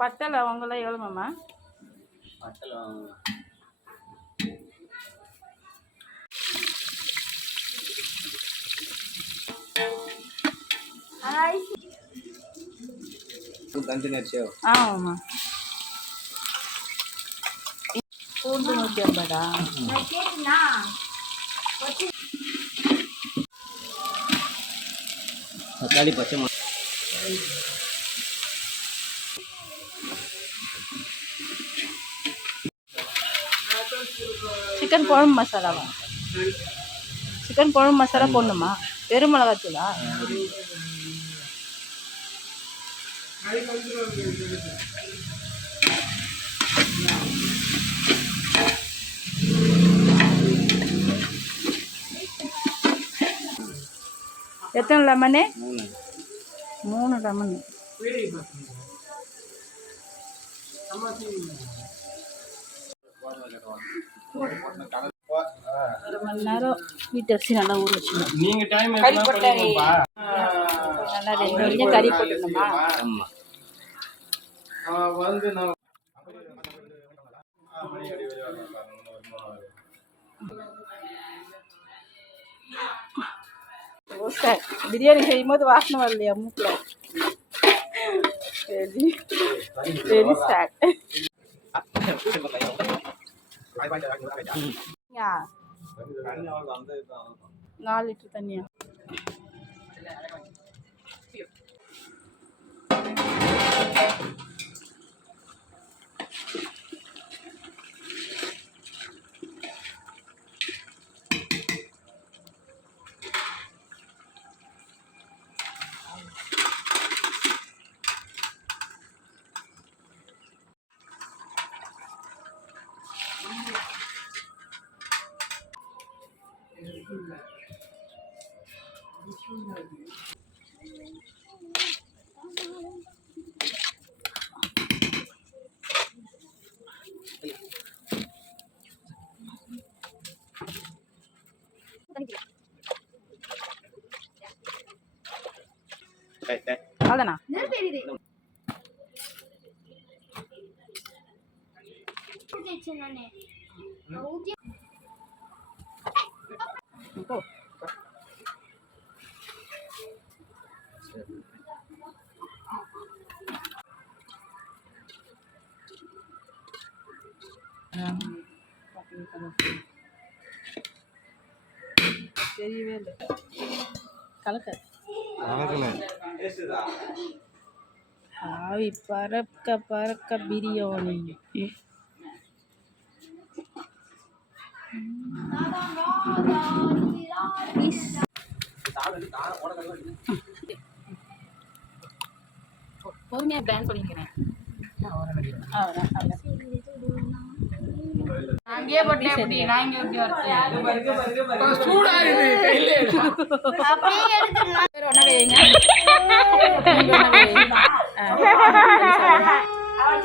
பட்டை லவங்கெல்லாம் எவ்வளோ மாமா? பட்டை லவங்கம் தஞ்சனி அரிசியோ? ஆமாம்மா. பூண்டு 150. தக்காளி பச்சை மிளகாய் சிக்கன் குழம்பு மசாலாவா? சிக்கன் குழம்பு மசாலா போடணுமா? வெறும் மிளகாத்தூளா? எத்தனை லெமனு? 3 லெமனு. ஒரு மணி நேரம் வீட்டு அரிசி நல்லா ஊற வச்சுக்கணும். கறி போட்டு நல்லா 2 நிமிஷம் கறி போட்டுக்கணுமா? பிரியாணி செய்யும் போது வாசனை வரலையா மூக்கில்? Very sad. 4 லிட்டர் தண்ணியா? அவ்வளோதானா? தெரியவே இல்லை. கலக்க ஆவி பறக்க பறக்க பிரியாணி. பொறுமையா பிராண்ட் பண்ணிக்கிறேன். அங்கேயே போட்டு எப்படி நான் இங்கே எப்படி வரேன் சூடாகுது கையிலே அப்படியே எடுத்துடலாம். ஒன்றா கைங்க அவன்